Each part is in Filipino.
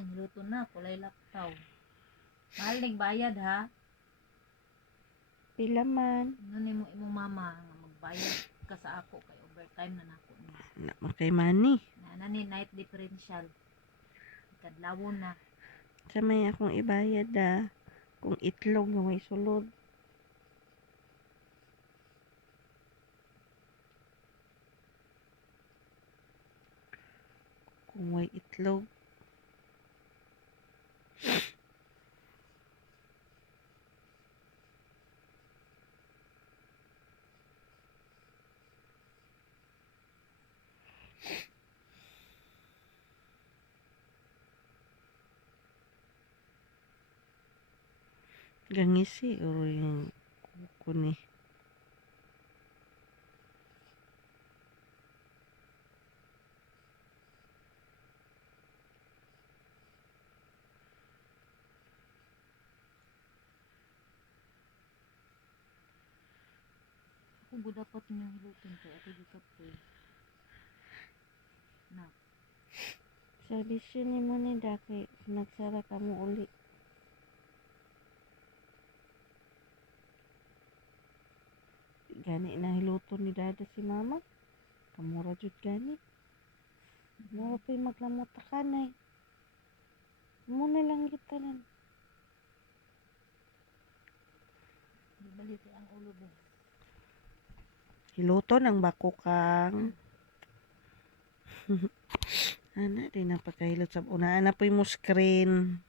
Nangluto na, kulay laktaw. Mahal ning bayad ha. Pila man. Ano ni mo imong mama nga magbayad ka sa ako kay overtime na nako ni. Na makay money. Na ni night differential. Kadlawon na. Sa may akong ibayad kung itlog nga may sulod. Kung may itlog. Gangisi o yung kuko ni. Kung go dapat niyo hilutin kay ato di kape. Na. Servisyo ni mo ni Daki. Nagsara ka mo uli. Gani na hiluto ni Dada si Mama. Kamura jud gani. Mura pa yung maglamot ka na eh. Muna lang kita lang. Di balik ang ulo ba. Hiluto ng bako kang. Ana din napakahilot sa una. Ana po mo screen.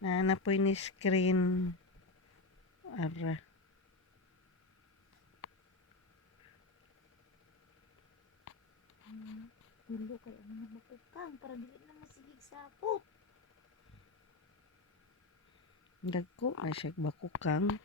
Ana po ni screen. Ara. Hulo kay ang mga bakukang para dili na masigig sa apot. Dagko na siya bako kang.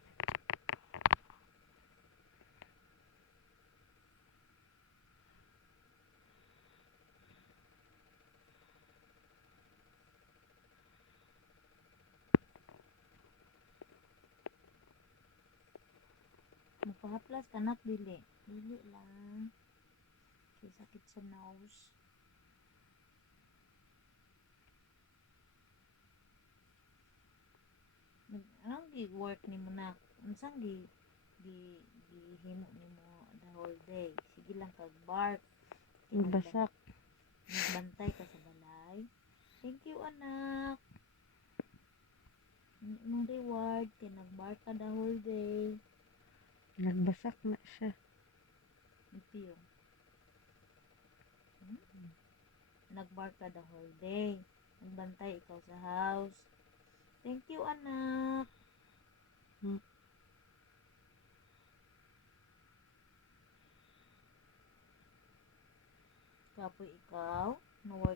Magpahaplas kanak dili. Dili lang. Kay sakit sa nose. Anong gi-work ni mo na? Unsang himo ni mo the whole day? Sige lang kag bark. Basak. Nagbantay ka sa balay. Thank you anak. Imong reward kay nagbark ka the whole day. Nagbasak na siya. Ito yung nagbark ka the whole day. Nagbantay ikaw sa house. Thank you anak. Kapoy ikaw, na-work